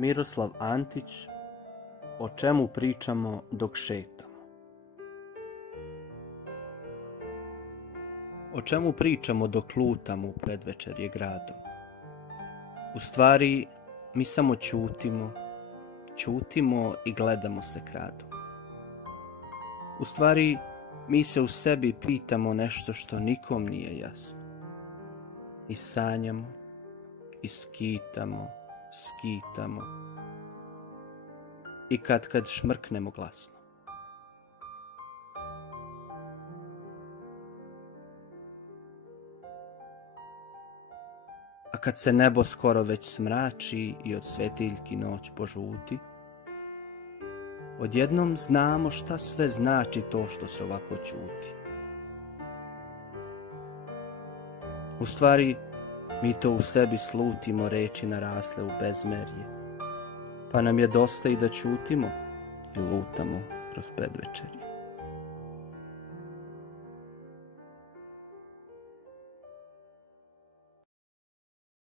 Miroslav Antić, o čemu pričamo dok šetamo. O čemu pričamo dok lutamo u predvečerje gradom? U stvari, mi samo ćutimo i gledamo se kradom. U stvari, mi se u sebi pitamo nešto što nikom nije jasno. I sanjamo, i skitamo, i kad šmrknemo glasno. A kad se nebo skoro već smrači i od svetiljki noć požuti, odjednom znamo šta sve znači to što se ovako ćuti. U stvari, mi to u sebi slutimo reči narasle u bezmerje, pa nam je dosta i da ćutimo i lutamo kroz predvečerje.